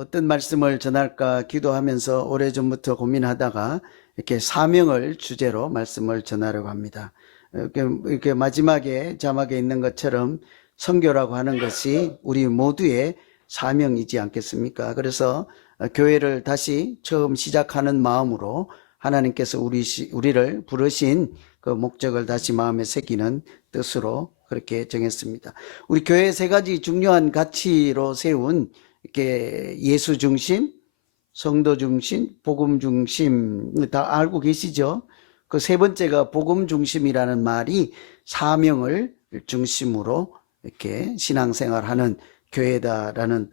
어떤 말씀을 전할까 기도하면서 오래전부터 고민하다가 이렇게 사명을 주제로 말씀을 전하려고 합니다. 이렇게 마지막에 자막에 있는 것처럼 선교라고 하는 것이 우리 모두의 사명이지 않겠습니까? 그래서 교회를 다시 처음 시작하는 마음으로 하나님께서 우리를 부르신 그 목적을 다시 마음에 새기는 뜻으로 그렇게 정했습니다. 우리 교회 세 가지 중요한 가치로 세운 이렇게 예수 중심, 성도 중심, 복음 중심 다 알고 계시죠? 그 세 번째가 복음 중심이라는 말이 사명을 중심으로 이렇게 신앙생활하는 교회다라는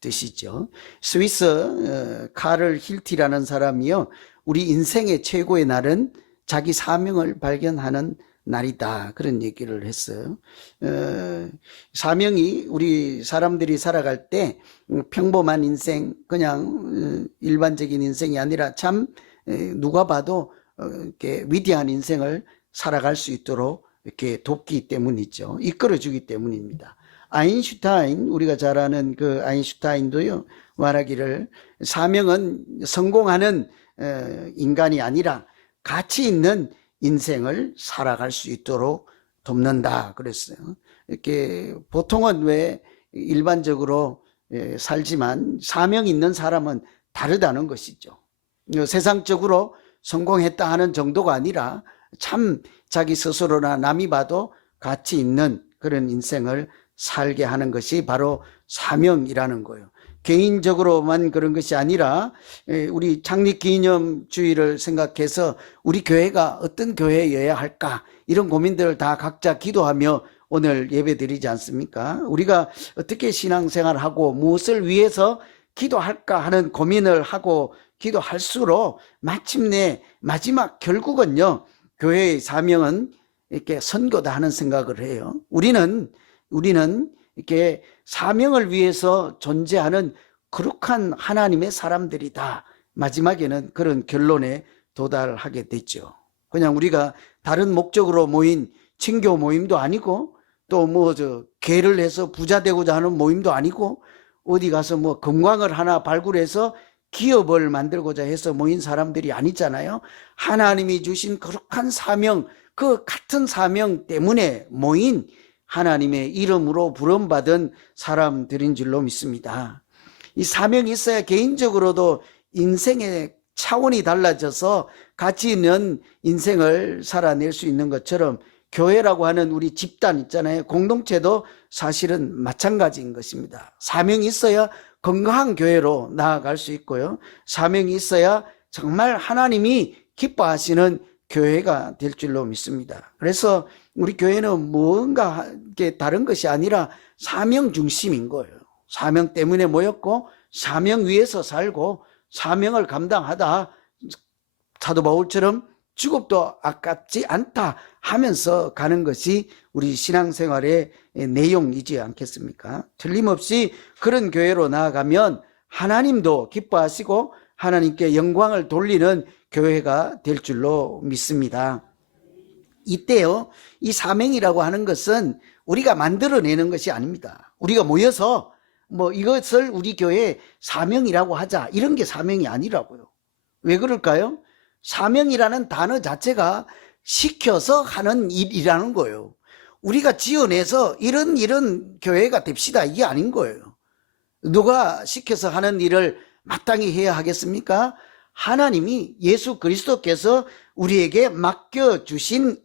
뜻이죠. 스위스 카를 힐티라는 사람이요, 우리 인생의 최고의 날은 자기 사명을 발견하는 날이다, 그런 얘기를 했어요. 사명이 우리 사람들이 살아갈 때 평범한 인생, 그냥 일반적인 인생이 아니라 참 누가 봐도 이렇게 위대한 인생을 살아갈 수 있도록 이렇게 돕기 때문이죠. 이끌어주기 때문입니다. 아인슈타인, 우리가 잘 아는 그 아인슈타인도요, 말하기를 사명은 성공하는 인간이 아니라 가치 있는 인생을 살아갈 수 있도록 돕는다 그랬어요. 이렇게 보통은 왜 일반적으로 살지만 사명 있는 사람은 다르다는 것이죠. 세상적으로 성공했다 하는 정도가 아니라 참 자기 스스로나 남이 봐도 가치 있는 그런 인생을 살게 하는 것이 바로 사명이라는 거예요. 개인적으로만 그런 것이 아니라 우리 창립기념주의를 생각해서 우리 교회가 어떤 교회여야 할까, 이런 고민들을 다 각자 기도하며 오늘 예배 드리지 않습니까? 우리가 어떻게 신앙생활하고 무엇을 위해서 기도할까 하는 고민을 하고 기도할수록 마침내 마지막 결국은요, 교회의 사명은 이렇게 선교다 하는 생각을 해요. 우리는 이렇게 사명을 위해서 존재하는 거룩한 하나님의 사람들이다, 마지막에는 그런 결론에 도달하게 됐죠. 그냥 우리가 다른 목적으로 모인 친교 모임도 아니고, 또 개를 해서 부자 되고자 하는 모임도 아니고, 어디 가서 금광을 하나 발굴해서 기업을 만들고자 해서 모인 사람들이 아니잖아요. 하나님이 주신 거룩한 사명, 그 같은 사명 때문에 모인 하나님의 이름으로 부름받은 사람들인 줄로 믿습니다. 이 사명이 있어야 개인적으로도 인생의 차원이 달라져서 가치 있는 인생을 살아낼 수 있는 것처럼, 교회라고 하는 우리 집단 있잖아요, 공동체도 사실은 마찬가지인 것입니다. 사명이 있어야 건강한 교회로 나아갈 수 있고요, 사명이 있어야 정말 하나님이 기뻐하시는 교회가 될 줄로 믿습니다. 그래서 우리 교회는 뭔가 다른 것이 아니라 사명 중심인 거예요. 사명 때문에 모였고, 사명 위에서 살고, 사명을 감당하다 사도 바울처럼 죽어도 아깝지 않다 하면서 가는 것이 우리 신앙생활의 내용이지 않겠습니까? 틀림없이 그런 교회로 나아가면 하나님도 기뻐하시고 하나님께 영광을 돌리는 교회가 될 줄로 믿습니다. 이때요, 이 사명이라고 하는 것은 우리가 만들어내는 것이 아닙니다. 우리가 모여서 이것을 우리 교회의 사명이라고 하자, 이런 게 사명이 아니라고요. 왜 그럴까요? 사명이라는 단어 자체가 시켜서 하는 일이라는 거예요. 우리가 지어내서 이런 교회가 됩시다, 이게 아닌 거예요. 누가 시켜서 하는 일을 마땅히 해야 하겠습니까? 하나님이, 예수 그리스도께서 우리에게 맡겨주신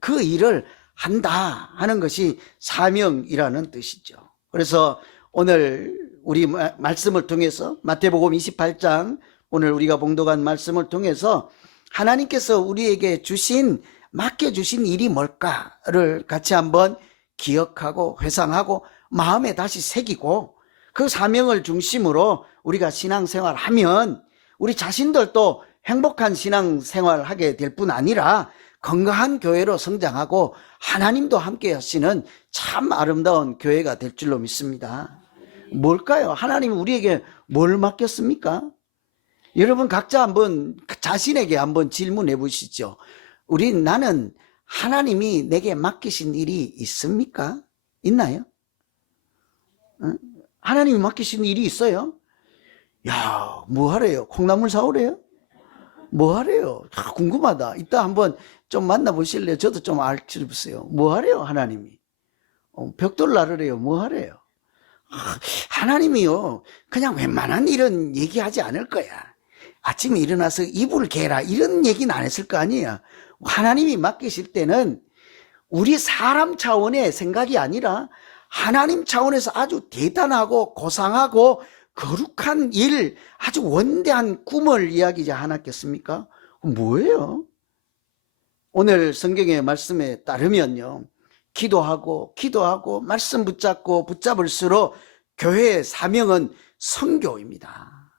그 일을 한다 하는 것이 사명이라는 뜻이죠. 그래서 오늘 우리 말씀을 통해서 마태복음 28장, 오늘 우리가 봉독한 말씀을 통해서 하나님께서 우리에게 맡겨주신 일이 뭘까를 같이 한번 기억하고 회상하고 마음에 다시 새기고, 그 사명을 중심으로 우리가 신앙생활하면 우리 자신들도 행복한 신앙생활 하게 될 뿐 아니라 건강한 교회로 성장하고 하나님도 함께 하시는 참 아름다운 교회가 될 줄로 믿습니다. 뭘까요? 하나님이 우리에게 뭘 맡겼습니까? 여러분 각자 한번 자신에게 한번 질문해 보시죠. 나는 하나님이 내게 맡기신 일이 있습니까? 있나요? 하나님이 맡기신 일이 있어요? 야, 뭐 하래요? 콩나물 사오래요? 뭐 하래요? 궁금하다. 이따 한번 좀 만나보실래요? 저도 좀 알려주세요. 뭐 하래요, 하나님이? 벽돌 나르래요? 뭐 하래요? 하나님이요, 그냥 웬만한 일은 얘기하지 않을 거야. 아침에 일어나서 이불을 개라 이런 얘기는 안 했을 거 아니야. 하나님이 맡기실 때는 우리 사람 차원의 생각이 아니라 하나님 차원에서 아주 대단하고 고상하고 거룩한 일, 아주 원대한 꿈을 이야기하지 않았겠습니까? 뭐예요? 오늘 성경의 말씀에 따르면요, 기도하고 말씀 붙잡을수록 교회의 사명은 선교입니다.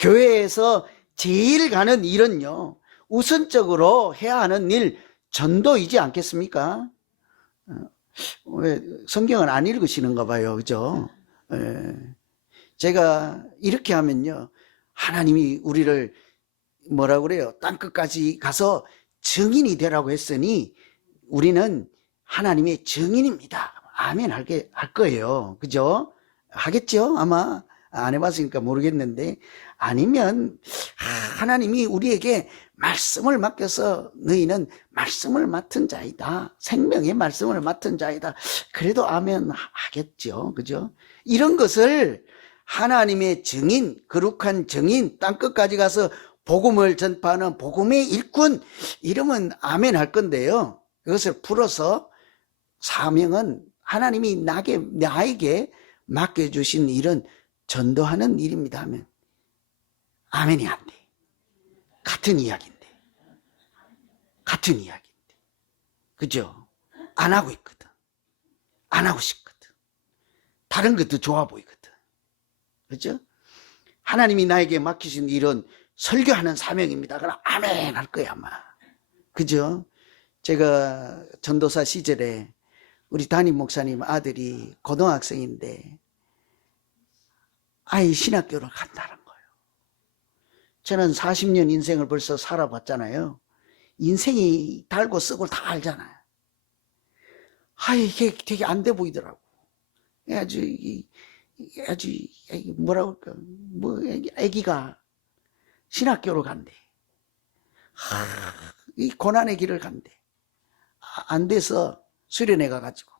교회에서 제일 가는 일은요, 우선적으로 해야 하는 일, 전도이지 않겠습니까? 왜 성경을 안 읽으시는가 봐요, 그죠? 제가 이렇게 하면요, 하나님이 우리를 뭐라고 그래요? 땅끝까지 가서 증인이 되라고 했으니 우리는 하나님의 증인입니다. 아멘 할 거예요. 그죠? 하겠죠? 아마 안 해봤으니까 모르겠는데, 아니면 하나님이 우리에게 말씀을 맡겨서 너희는 말씀을 맡은 자이다, 생명의 말씀을 맡은 자이다, 그래도 아멘 하겠죠. 그죠? 이런 것을 하나님의 증인, 거룩한 증인, 땅끝까지 가서 복음을 전파하는 복음의 일꾼, 이러면 아멘 할 건데요, 그것을 풀어서 사명은 하나님이 나에게 맡겨주신 일은 전도하는 일입니다 하면 아멘이 안 돼. 같은 이야기인데. 그죠? 안 하고 있거든. 안 하고 싶거든. 다른 것도 좋아 보이거든. 그죠? 하나님이 나에게 맡기신 일은 설교하는 사명입니다. 그럼 아멘 할 거야 아마. 그죠? 제가 전도사 시절에 우리 담임 목사님 아들이 고등학생인데 아이 신학교를 간다는 거예요. 저는 40년 인생을 벌써 살아봤잖아요. 인생이 달고 쓰고 다 알잖아요. 이게 되게 안 돼 보이더라고. 아주 뭐라고 할까, 애기가 신학교로 간대. 이 고난의 길을 간대. 안 돼서 수련회 가가지고,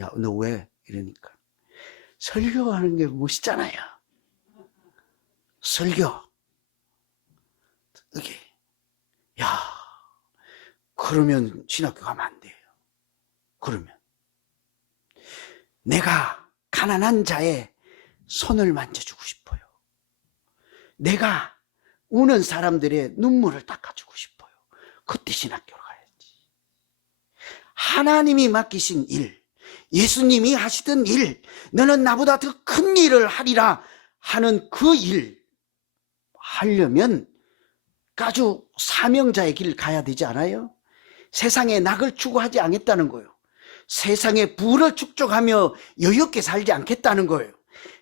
야, 너 왜? 이러니까, 설교하는 게 멋있잖아요. 설교. 이게, 야, 그러면 신학교 가면 안 돼요. 그러면 내가 가난한 자의 손을 만져주고 싶어요. 내가 우는 사람들의 눈물을 닦아주고 싶어요. 그때 신학교로 가야지. 하나님이 맡기신 일, 예수님이 하시던 일, 너는 나보다 더 큰 일을 하리라 하는 그 일 하려면 아주 사명자의 길을 가야 되지 않아요? 세상에 낙을 추구하지 않겠다는 거예요. 세상에 부를 축적하며 여유롭게 살지 않겠다는 거예요.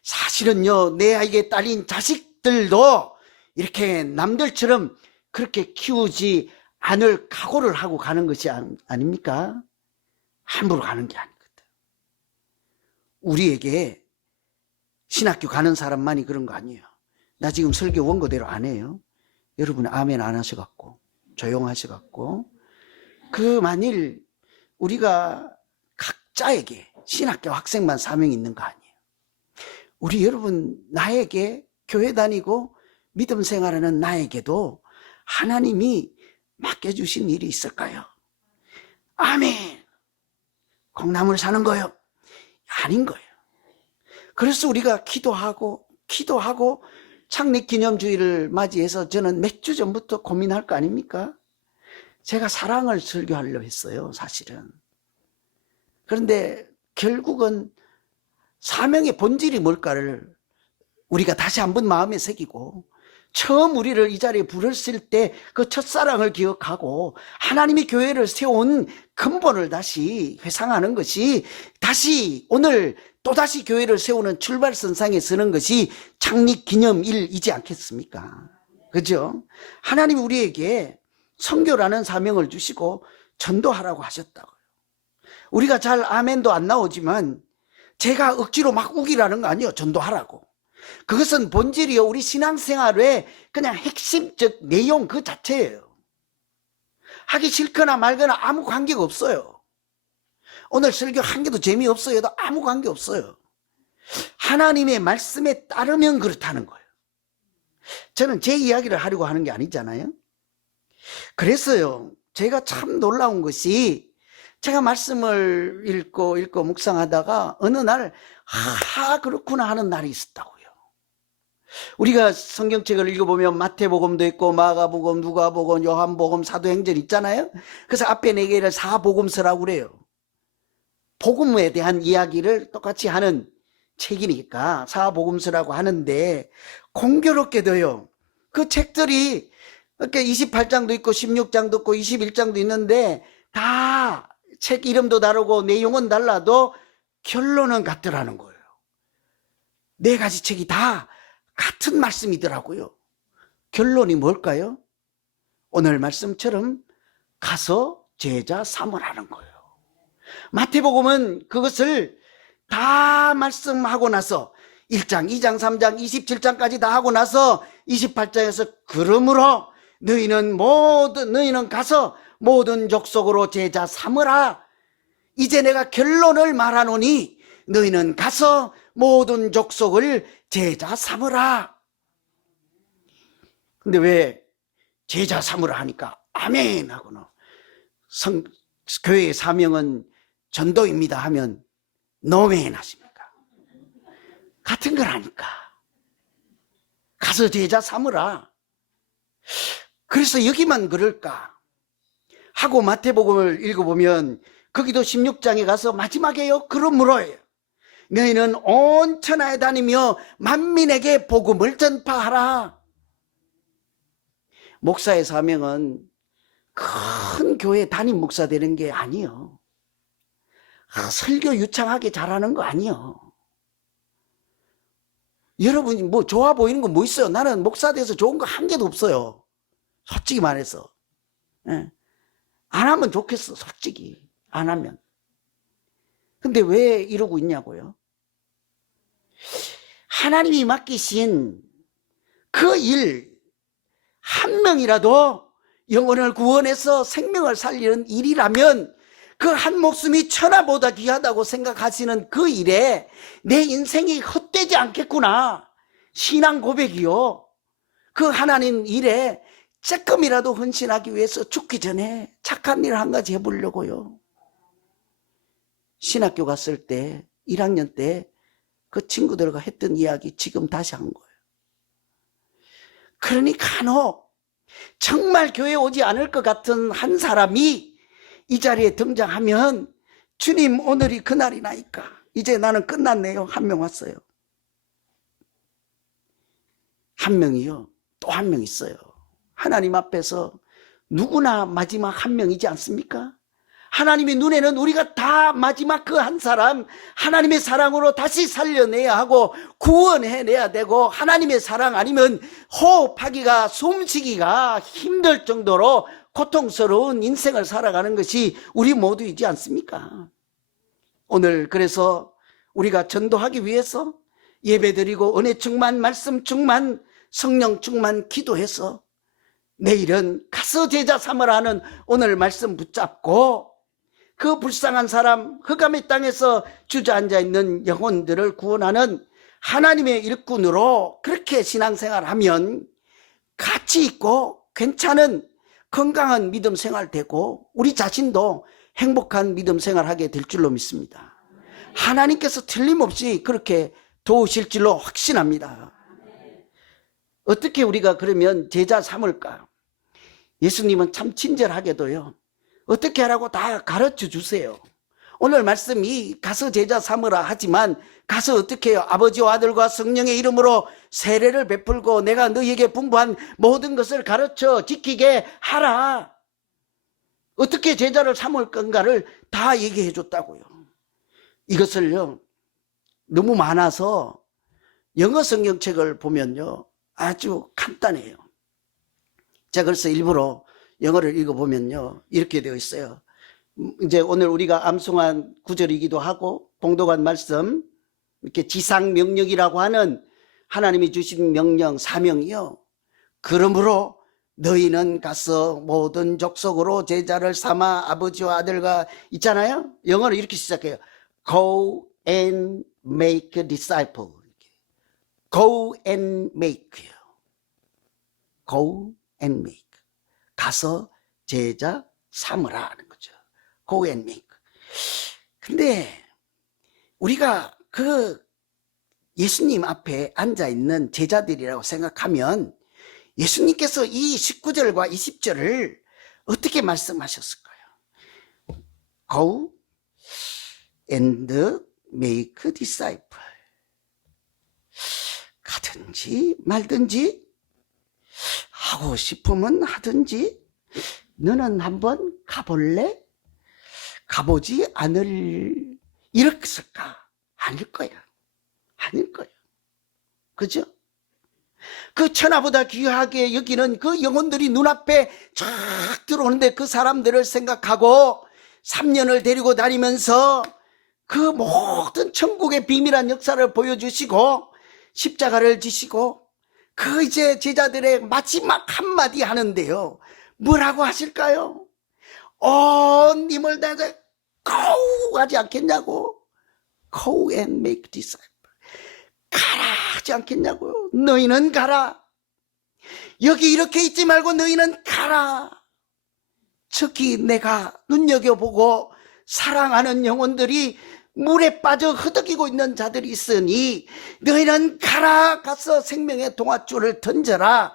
사실은요, 내 아이에게 딸린 자식들도 이렇게 남들처럼 그렇게 키우지 않을 각오를 하고 가는 것이 아닙니까? 함부로 가는 게 아니거든. 우리에게 신학교 가는 사람만이 그런 거 아니에요. 나 지금 설교 원고대로 안 해요. 여러분 아멘 안 하셔갖고 조용하셔갖고, 그 만일 우리가 각자에게 신학교 학생만 사명이 있는 거 아니에요. 우리 여러분, 나에게 교회 다니고 믿음 생활하는 나에게도 하나님이 맡겨주신 일이 있을까요? 아멘. 콩나물 사는 거요? 아닌 거예요. 그래서 우리가 기도하고 창립기념주의를 맞이해서 저는 몇 주 전부터 고민할 거 아닙니까? 제가 사랑을 설교하려고 했어요, 사실은. 그런데 결국은 사명의 본질이 뭘까를 우리가 다시 한번 마음에 새기고, 처음 우리를 이 자리에 부르실 때 그 첫사랑을 기억하고 하나님이 교회를 세운 근본을 다시 회상하는 것이, 다시 오늘 또다시 교회를 세우는 출발선상에 서는 것이 창립기념일이지 않겠습니까? 그죠? 하나님이 우리에게 선교라는 사명을 주시고 전도하라고 하셨다고요. 우리가 잘 아멘도 안 나오지만 제가 억지로 막 우기라는 거 아니에요. 전도하라고. 그것은 본질이요, 우리 신앙생활의 그냥 핵심적 내용 그 자체예요. 하기 싫거나 말거나 아무 관계가 없어요. 오늘 설교 한 개도 재미없어요. 아무 관계 없어요. 하나님의 말씀에 따르면 그렇다는 거예요. 저는 제 이야기를 하려고 하는 게 아니잖아요. 그래서요, 제가 참 놀라운 것이, 제가 말씀을 읽고 묵상하다가 어느 날 그렇구나 하는 날이 있었다고요. 우리가 성경책을 읽어보면 마태복음도 있고 마가복음, 누가복음, 요한복음, 사도행전 있잖아요. 그래서 앞에 4개를 사복음서라고 그래요. 복음에 대한 이야기를 똑같이 하는 책이니까 사복음서라고 하는데, 공교롭게도요, 그 책들이 그러니까 28장도 있고 16장도 있고 21장도 있는데 다 책 이름도 다르고 내용은 달라도 결론은 같더라는 거예요. 4가지 책이 다 같은 말씀이더라고요. 결론이 뭘까요? 오늘 말씀처럼 가서 제자 삼으라는 거예요. 마태복음은 그것을 다 말씀하고 나서 1장, 2장, 3장, 27장까지 다 하고 나서 28장에서 그러므로 너희는 가서 모든 족속으로 제자 삼으라. 이제 내가 결론을 말하노니 너희는 가서 모든 족속을 제자 삼으라. 근데 왜 제자 삼으라 하니까 아멘 하고는 교회의 사명은 전도입니다 하면 노멘 하십니까? 같은 걸 하니까 가서 제자 삼으라. 그래서 여기만 그럴까 하고 마태복음을 읽어보면 거기도 16장에 가서 마지막에요, 그러므로예요. 너희는 온 천하에 다니며 만민에게 복음을 전파하라. 목사의 사명은 큰 교회 담임 목사 되는 게 아니에요. 설교 유창하게 잘하는 거 아니에요. 여러분이 뭐 좋아 보이는 거 뭐 있어요? 나는 목사 돼서 좋은 거 한 개도 없어요. 솔직히 말해서. 예. 안 하면 좋겠어, 솔직히. 안 하면. 근데 왜 이러고 있냐고요? 하나님이 맡기신 그 일, 한 명이라도 영혼을 구원해서 생명을 살리는 일이라면 그 한 목숨이 천하보다 귀하다고 생각하시는 그 일에 내 인생이 헛되지 않겠구나. 신앙 고백이요. 그 하나님 일에 조금이라도 헌신하기 위해서 죽기 전에 착한 일 한 가지 해보려고요. 신학교 갔을 때 1학년 때 그 친구들과 했던 이야기 지금 다시 한 거예요. 그러니 간혹 정말 교회에 오지 않을 것 같은 한 사람이 이 자리에 등장하면 주님 오늘이 그날이나이까 이제 나는 끝났네요. 한 명 왔어요. 한 명이요. 또 한 명 있어요. 하나님 앞에서 누구나 마지막 한 명이지 않습니까? 하나님의 눈에는 우리가 다 마지막 그 한 사람 하나님의 사랑으로 다시 살려내야 하고 구원해내야 되고, 하나님의 사랑 아니면 호흡하기가 숨쉬기가 힘들 정도로 고통스러운 인생을 살아가는 것이 우리 모두이지 않습니까? 오늘 그래서 우리가 전도하기 위해서 예배드리고 은혜 충만, 말씀 충만, 성령 충만 기도해서 내일은 가서 제자 삼으라는 오늘 말씀 붙잡고 그 불쌍한 사람, 흑암의 땅에서 주저앉아 있는 영혼들을 구원하는 하나님의 일꾼으로 그렇게 신앙생활하면 가치 있고 괜찮은 건강한 믿음 생활 되고 우리 자신도 행복한 믿음 생활하게 될 줄로 믿습니다. 하나님께서 틀림없이 그렇게 도우실 줄로 확신합니다. 어떻게 우리가 그러면 제자 삼을까? 예수님은 참 친절하게도요, 어떻게 하라고 다 가르쳐 주세요. 오늘 말씀이 가서 제자 삼으라 하지만 가서 어떻게 해요? 아버지와 아들과 성령의 이름으로 세례를 베풀고 내가 너희에게 분부한 모든 것을 가르쳐 지키게 하라. 어떻게 제자를 삼을 건가를 다 얘기해 줬다고요. 이것을요, 너무 많아서 영어 성경책을 보면요 아주 간단해요. 제가 그래서 일부러 영어를 읽어보면요 이렇게 되어 있어요. 이제 오늘 우리가 암송한 구절이기도 하고 봉독한 말씀, 이렇게 지상 명령이라고 하는 하나님이 주신 명령, 사명이요. 그러므로 너희는 가서 모든 족속으로 제자를 삼아 아버지와 아들과 있잖아요. 영어로 이렇게 시작해요. Go and make disciple. Go and make. Go and make. 가서 제자 삼으라 하는 거죠. Go and make. 근데 우리가 그 예수님 앞에 앉아있는 제자들이라고 생각하면 예수님께서 이 19절과 20절을 어떻게 말씀하셨을까요? Go and make disciple. 가든지 말든지 하고 싶으면 하든지 너는 한번 가볼래? 가보지 않을 이랬을까? 아닐 거야. 아닐 거야. 그죠? 그 천하보다 귀하게 여기는 그 영혼들이 눈앞에 쫙 들어오는데 그 사람들을 생각하고 3년을 데리고 다니면서 그 모든 천국의 비밀한 역사를 보여주시고 십자가를 지시고 그 이제 제자들의 마지막 한마디 하는데요. 뭐라고 하실까요? 온 힘을 다해서 go 하지 않겠냐고. Go and make disciple. 가라 하지 않겠냐고요. 너희는 가라. 여기 이렇게 있지 말고 너희는 가라. 저기 내가 눈여겨보고 사랑하는 영혼들이 물에 빠져 흐득이고 있는 자들이 있으니 너희는 가라. 가서 생명의 동아줄을 던져라.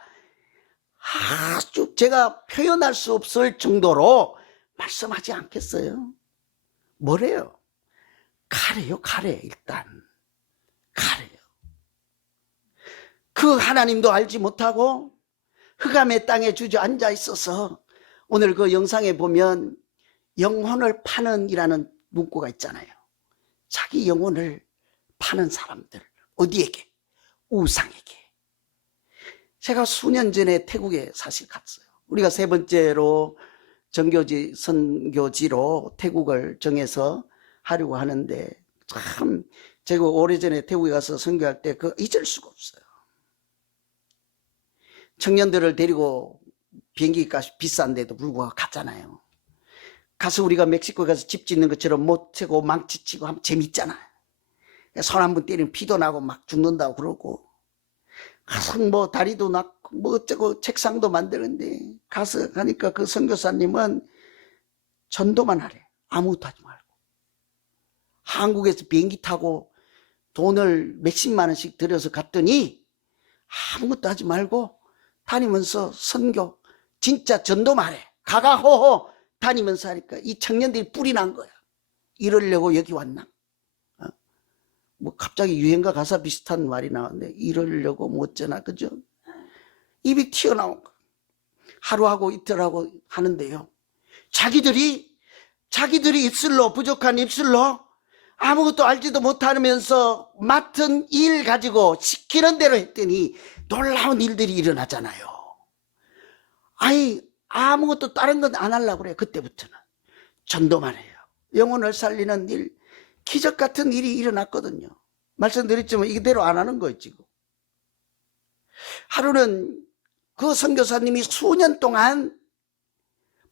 아주 제가 표현할 수 없을 정도로 말씀하지 않겠어요? 뭐래요? 가래요. 가래. 일단 가래요. 그 하나님도 알지 못하고 흑암의 땅에 주저앉아 있어서 오늘 그 영상에 보면 영혼을 파는 이라는 문구가 있잖아요. 자기 영혼을 파는 사람들. 어디에게? 우상에게. 제가 수년 전에 태국에 사실 갔어요. 우리가 세 번째로 정교지, 선교지로 태국을 정해서 하려고 하는데 참 제가 오래전에 태국에 가서 선교할 때 그거 잊을 수가 없어요. 청년들을 데리고 비행기값이 비싼데도 불구하고 갔잖아요. 가서 우리가 멕시코에 가서 집 짓는 것처럼 못 치고 망치 치고 하면 재밌잖아. 손 한 번 때리면 피도 나고 막 죽는다고 그러고 가서 뭐 다리도 났고 뭐 어쩌고 책상도 만드는데 가서 가니까 그 선교사님은 전도만 하래. 아무것도 하지 말고. 한국에서 비행기 타고 돈을 몇십만 원씩 들여서 갔더니 아무것도 하지 말고 다니면서 선교 진짜 전도만 해. 가가호호 다니면서 하니까 이 청년들이 뿔이 난 거야. 이러려고 여기 왔나? 뭐 갑자기 유행가 가사 비슷한 말이 나왔는데 이러려고 뭐 어쩌나 그죠? 입이 튀어나온 거. 하루하고 이틀하고 하는데요. 자기들이 입술로 부족한 입술로 아무것도 알지도 못하면서 맡은 일 가지고 시키는 대로 했더니 놀라운 일들이 일어나잖아요. 아니 아무것도 다른 건 안 하려고 그래요. 그때부터는 전도만 해요. 영혼을 살리는 일, 기적 같은 일이 일어났거든요. 말씀드렸지만 이대로 안 하는 거예요 지금. 하루는 그 선교사님이 수년 동안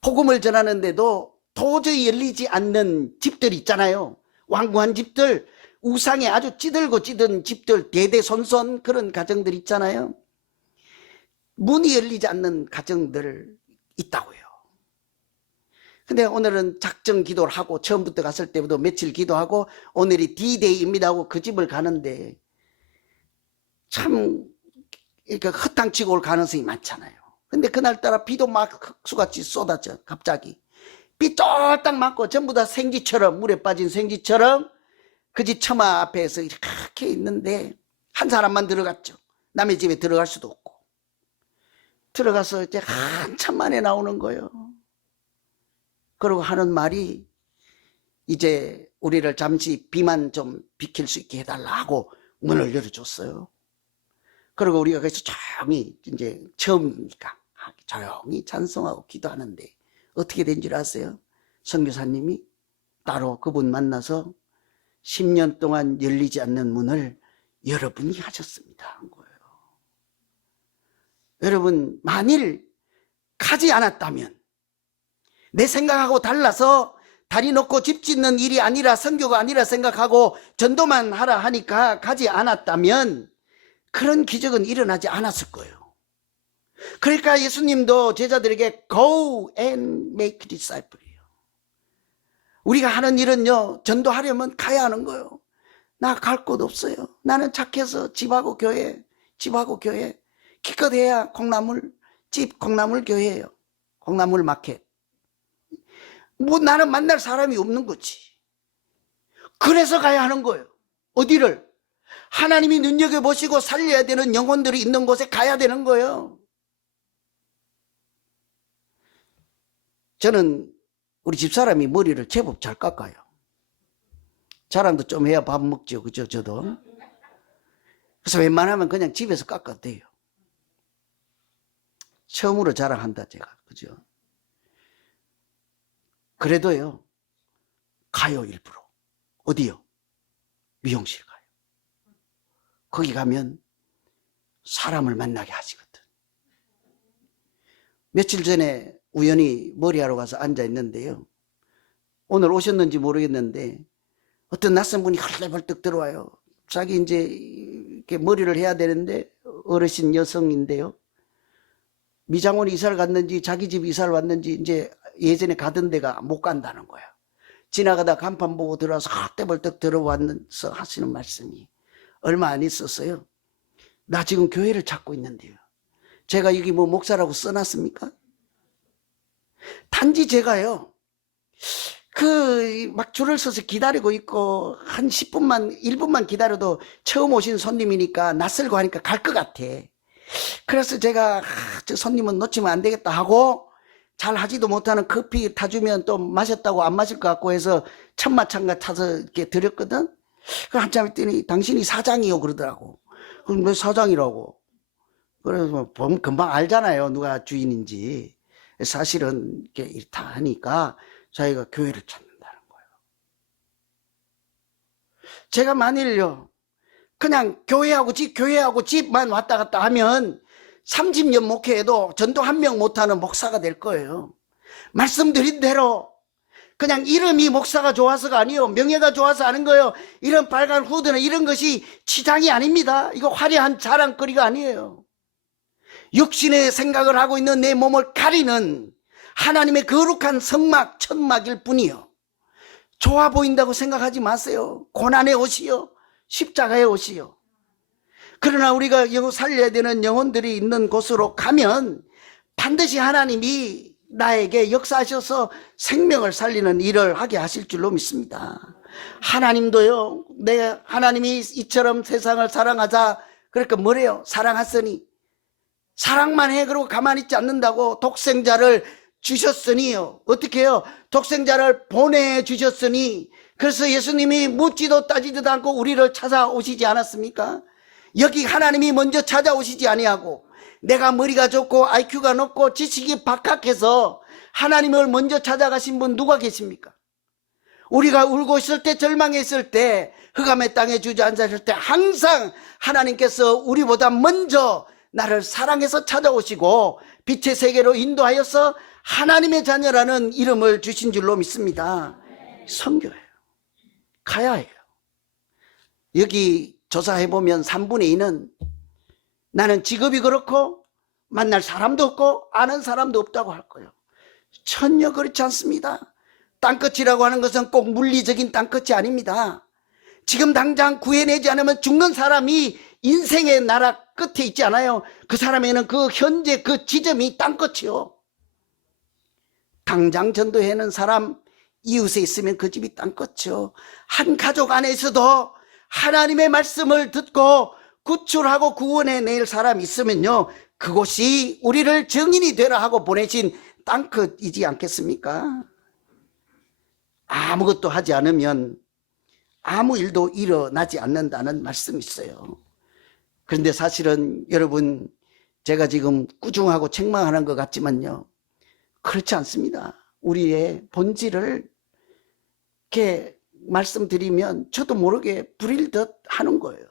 복음을 전하는데도 도저히 열리지 않는 집들 있잖아요. 완고한 집들, 우상에 아주 찌들고 찌든 집들, 대대손손 그런 가정들 있잖아요. 문이 열리지 않는 가정들 있다고요. 근데 오늘은 작정 기도를 하고 처음부터 갔을 때부터 며칠 기도하고 오늘이 D-Day입니다 하고 그 집을 가는데 참 이렇게 헛탕치고 올 가능성이 많잖아요. 근데 그날따라 비도 막 흑수같이 쏟아져. 갑자기 비 쫄딱 맞고 전부 다 생쥐처럼, 물에 빠진 생쥐처럼 그 집 처마 앞에서 이렇게 있는데 한 사람만 들어갔죠. 남의 집에 들어갈 수도 없고. 들어가서 이제 한참 만에 나오는 거예요. 그러고 하는 말이 이제 우리를 잠시 비만 좀 비킬 수 있게 해달라 하고 문을 열어줬어요. 그리고 우리가 그래서 조용히 이제 처음이니까 조용히 찬송하고 기도하는데 어떻게 된 줄 아세요? 선교사님이 따로 그분 만나서 10년 동안 열리지 않는 문을 여러분이 하셨습니다 한 거예요. 여러분, 만일 가지 않았다면, 내 생각하고 달라서 다리 놓고 집 짓는 일이 아니라 선교가 아니라 생각하고 전도만 하라 하니까 가지 않았다면 그런 기적은 일어나지 않았을 거예요. 그러니까 예수님도 제자들에게 Go and make disciple이에요. 우리가 하는 일은요, 전도하려면 가야 하는 거예요. 나 갈 곳 없어요. 나는 착해서 집하고 교회 기껏 해야 콩나물 교회예요. 콩나물 마켓. 뭐 나는 만날 사람이 없는 거지. 그래서 가야 하는 거예요. 어디를? 하나님이 눈여겨보시고 살려야 되는 영혼들이 있는 곳에 가야 되는 거예요. 저는 우리 집사람이 머리를 제법 잘 깎아요. 자랑도 좀 해야 밥 먹죠. 그죠? 저도. 그래서 웬만하면 그냥 집에서 깎아도 돼요. 처음으로 자랑한다 제가. 그죠? 그래도요, 가요 일부러. 어디요? 미용실 가요. 거기 가면 사람을 만나게 하시거든. 며칠 전에 우연히 머리하러 가서 앉아 있는데요, 오늘 오셨는지 모르겠는데 어떤 낯선 분이 헐레벌떡 들어와요. 자기 이제 이렇게 머리를 해야 되는데, 어르신 여성인데요, 미장원 이사를 갔는지 자기 집 이사를 왔는지 이제 예전에 가던 데가 못 간다는 거야. 지나가다 간판 보고 들어와서 헛되벌떡 들어와서 하시는 말씀이, 얼마 안 있었어요. 나 지금 교회를 찾고 있는데요, 제가 여기 뭐 목사라고 써놨습니까? 단지 제가요, 막 줄을 서서 기다리고 있고 한 10분만 1분만 기다려도 처음 오신 손님이니까 낯설고 하니까 갈 것 같아. 그래서 제가 저 손님은 놓치면 안 되겠다 하고, 잘 하지도 못하는 커피 타주면 또 마셨다고 안 마실 것 같고 해서 천마창가 타서 이렇게 드렸거든. 한참 있더니 당신이 사장이요 그러더라고. 그럼 왜 사장이라고? 그래서 보면 금방 알잖아요, 누가 주인인지. 사실은 이렇게 이렇다 하니까 자기가 교회를 찾는다는 거예요. 제가 만일요, 그냥 교회하고 집만 왔다 갔다 하면 30년 목회해도 전도 한 명 못하는 목사가 될 거예요. 말씀드린 대로 그냥 이름이 목사가 좋아서가 아니에요. 명예가 좋아서 하는 거예요. 이런 빨간 후드는 이런 것이 치장이 아닙니다. 이거 화려한 자랑거리가 아니에요. 육신의 생각을 하고 있는 내 몸을 가리는 하나님의 거룩한 성막, 천막일 뿐이요. 좋아 보인다고 생각하지 마세요. 고난의 옷이요, 십자가의 옷이요. 그러나 우리가 살려야 되는 영혼들이 있는 곳으로 가면 반드시 하나님이 나에게 역사하셔서 생명을 살리는 일을 하게 하실 줄로 믿습니다. 하나님도요, 하나님이 이처럼 세상을 사랑하자, 그러니까 뭐래요? 사랑하으니, 사랑만 해 그러고 가만히 있지 않는다고 독생자를 주셨으니요. 어떻게 해요? 독생자를 보내주셨으니, 그래서 예수님이 묻지도 따지지도 않고 우리를 찾아오시지 않았습니까? 여기 하나님이 먼저 찾아오시지 아니하고, 내가 머리가 좋고 IQ가 높고 지식이 박학해서 하나님을 먼저 찾아가신 분 누가 계십니까? 우리가 울고 있을 때, 절망했을 때, 흑암의 땅에 주저앉았을 때 항상 하나님께서 우리보다 먼저 나를 사랑해서 찾아오시고 빛의 세계로 인도하여서 하나님의 자녀라는 이름을 주신 줄로 믿습니다. 선교예요. 가야 해요. 여기 조사해보면 3분의 2는 나는 직업이 그렇고 만날 사람도 없고 아는 사람도 없다고 할 거예요. 전혀 그렇지 않습니다. 땅끝이라고 하는 것은 꼭 물리적인 땅끝이 아닙니다. 지금 당장 구해내지 않으면 죽는 사람이 인생의 나라 끝에 있지 않아요? 그 사람에는 그 현재 그 지점이 땅끝이요. 당장 전도해는 사람 이웃에 있으면 그 집이 땅끝이요. 한 가족 안에서도 하나님의 말씀을 듣고 구출하고 구원해낼 사람이 있으면요, 그곳이 우리를 증인이 되라 하고 보내신 땅끝이지 않겠습니까? 아무것도 하지 않으면 아무 일도 일어나지 않는다는 말씀이 있어요. 그런데 사실은 여러분, 제가 지금 꾸중하고 책망하는 것 같지만요, 그렇지 않습니다. 우리의 본질을 이렇게 말씀드리면 저도 모르게 부릴 듯 하는 거예요.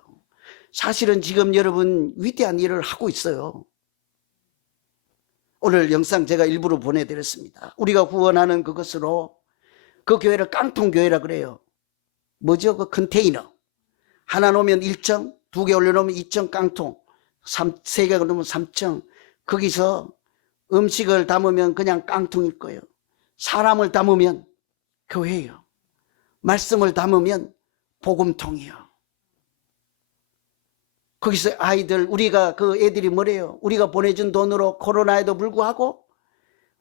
사실은 지금 여러분 위대한 일을 하고 있어요. 오늘 영상 제가 일부러 보내드렸습니다. 우리가 후원하는 그것으로 그 교회를 깡통교회라 그래요. 뭐죠? 그 컨테이너. 하나 놓으면 1층, 2개 올려놓으면 2층 깡통, 3개가 놓으면 3층. 거기서 음식을 담으면 그냥 깡통일 거예요. 사람을 담으면 교회예요. 말씀을 담으면 복음통이요. 거기서 아이들, 우리가 그 애들이 뭐래요? 우리가 보내준 돈으로 코로나에도 불구하고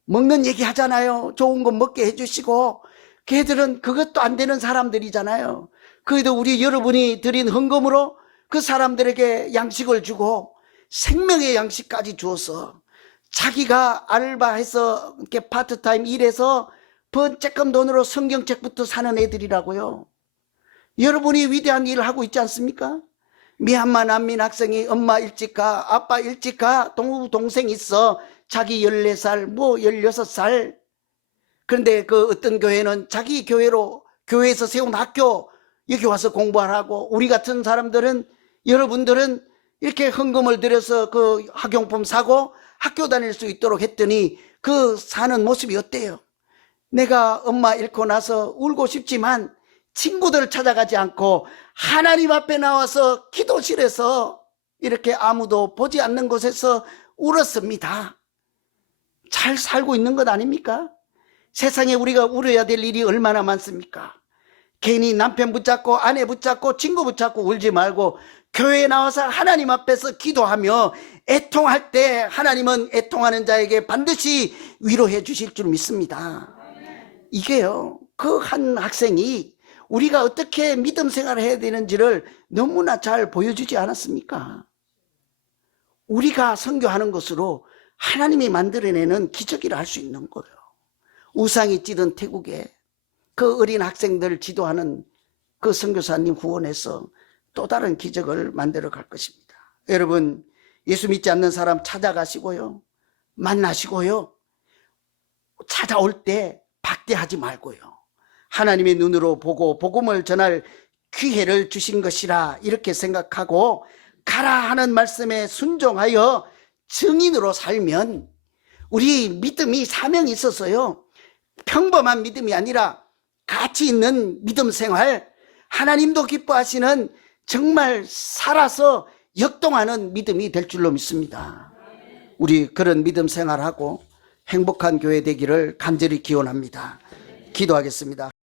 먹는 얘기 하잖아요. 좋은 거 먹게 해주시고. 걔들은 그것도 안 되는 사람들이잖아요. 그래도 우리 여러분이 드린 헌금으로 그 사람들에게 양식을 주고 생명의 양식까지 주어서 자기가 알바해서 이렇게 파트타임 일해서 번쬐끔 돈으로 성경책부터 사는 애들이라고요. 여러분이 위대한 일을 하고 있지 않습니까? 미얀마 난민 학생이 엄마 일찍 가, 아빠 일찍 가, 동생 있어. 자기 14살, 뭐 16살. 그런데 그 어떤 교회는 자기 교회에서 세운 학교, 여기 와서 공부하라고. 우리 같은 사람들은, 여러분들은 이렇게 헌금을 들여서 그 학용품 사고 학교 다닐 수 있도록 했더니 그 사는 모습이 어때요? 내가 엄마 잃고 나서 울고 싶지만 친구들을 찾아가지 않고 하나님 앞에 나와서 기도실에서 이렇게 아무도 보지 않는 곳에서 울었습니다. 잘 살고 있는 것 아닙니까? 세상에 우리가 울어야 될 일이 얼마나 많습니까? 괜히 남편 붙잡고 아내 붙잡고 친구 붙잡고 울지 말고 교회에 나와서 하나님 앞에서 기도하며 애통할 때 하나님은 애통하는 자에게 반드시 위로해 주실 줄 믿습니다. 이게요, 그 한 학생이 우리가 어떻게 믿음 생활을 해야 되는지를 너무나 잘 보여주지 않았습니까? 우리가 선교하는 것으로 하나님이 만들어내는 기적이라 할 수 있는 거예요. 우상이 찌든 태국에 그 어린 학생들 지도하는 그 선교사님 후원해서 또 다른 기적을 만들어 갈 것입니다. 여러분, 예수 믿지 않는 사람 찾아가시고요, 만나시고요, 찾아올 때 박대하지 말고요, 하나님의 눈으로 보고 복음을 전할 기회를 주신 것이라 이렇게 생각하고 가라 하는 말씀에 순종하여 증인으로 살면 우리 믿음이 사명이 있어서요, 평범한 믿음이 아니라 가치 있는 믿음 생활, 하나님도 기뻐하시는 정말 살아서 역동하는 믿음이 될 줄로 믿습니다. 우리 그런 믿음 생활하고 행복한 교회 되기를 간절히 기원합니다. 기도하겠습니다.